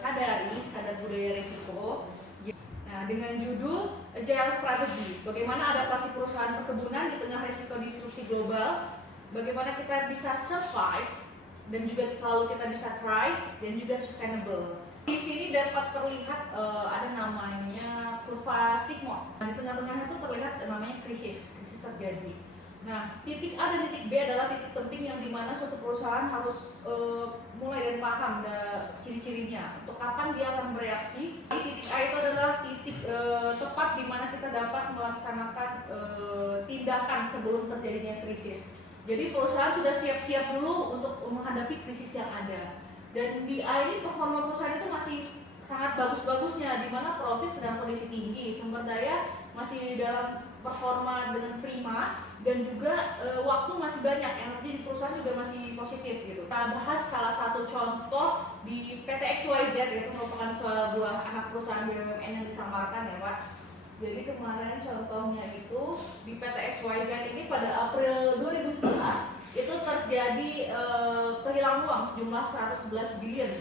sadar budaya risiko. Nah, dengan judul Agile Strategy, bagaimana adaptasi perusahaan perkebunan di tengah risiko disrupsi global, bagaimana kita bisa survive dan juga selalu kita bisa thrive dan juga sustainable. Di sini dapat terlihat ada namanya kurva sigmoid. Di tengah-tengahnya itu terlihat namanya krisis terjadi. Nah, titik A dan titik B adalah titik penting yang dimana suatu perusahaan harus mulai dan paham ciri-cirinya untuk kapan dia akan bereaksi. Titik A itu adalah titik tepat di mana kita dapat melaksanakan tindakan sebelum terjadinya krisis. Jadi perusahaan sudah siap-siap dulu untuk menghadapi krisis yang ada. Dan di A ini performa perusahaan itu masih sangat bagus-bagusnya, di mana profit sedang kondisi tinggi, sumber daya masih dalam performa dengan prima, dan juga waktu masih banyak, energi di perusahaan juga masih positif gitu. Kita bahas salah satu contoh di PT XYZ, yaitu merupakan sebuah anak perusahaan BUMN yang disamarkan ya Pak. Jadi kemarin contohnya itu di PT XYZ ini pada April 2011 itu terjadi kehilangan uang sejumlah 111 billion,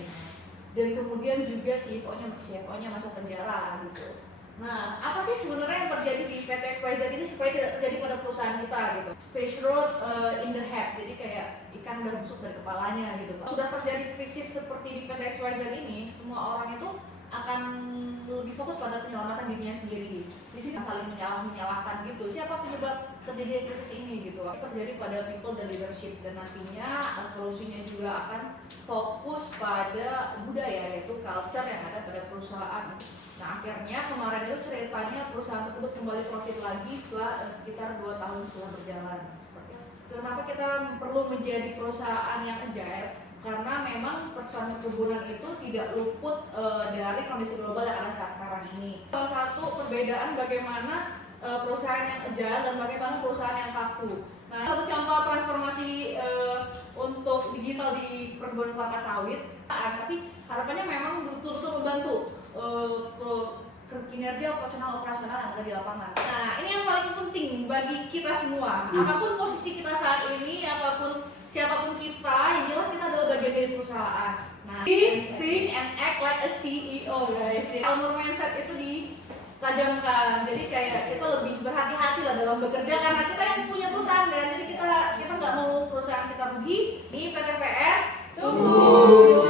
dan kemudian juga CFO-nya masuk penjara gitu. Nah, apa sih sebenarnya yang terjadi di PT XYZ ini supaya tidak terjadi pada perusahaan kita gitu? Fish road in the head, jadi kayak ikan udah busuk dari kepalanya gitu Pak. Sudah terjadi krisis seperti di PT XYZ ini, semua orang itu akan lebih fokus pada penyelamatan dirinya sendiri. Di sini saling menyalahkan gitu. Siapa penyebab terjadinya krisis ini gitu? Terjadi pada people dan leadership, dan nantinya solusinya juga akan fokus pada budaya, yaitu culture yang ada pada perusahaan. Nah, akhirnya kemarin itu ceritanya perusahaan tersebut kembali profit lagi setelah sekitar 2 tahun setelah berjalan. Seperti itu. Kenapa kita perlu menjadi perusahaan yang agile? Karena memang perusahaan perkebunan itu tidak luput dari kondisi global yang ada saat sekarang ini. Salah satu perbedaan bagaimana perusahaan yang agile dan bagaimana perusahaan yang kaku. Nah, satu contoh transformasi untuk digital di perkebunan kelapa sawit, tapi harapannya memang betul-betul membantu kinerja operasional yang ada di lapangan. Nah, ini yang paling penting bagi kita semua. Apapun posisi kita saat ini, apapun siapapun kita, yang jelas kita adalah bagian dari perusahaan. Nah, think and act like a CEO, guys. Culture mindset itu ditajamkan. Jadi kayak kita lebih berhati-hati lah dalam bekerja, karena kita yang punya perusahaan kan. Jadi kita nggak mau perusahaan kita rugi. Ini PTPR. Tunggu.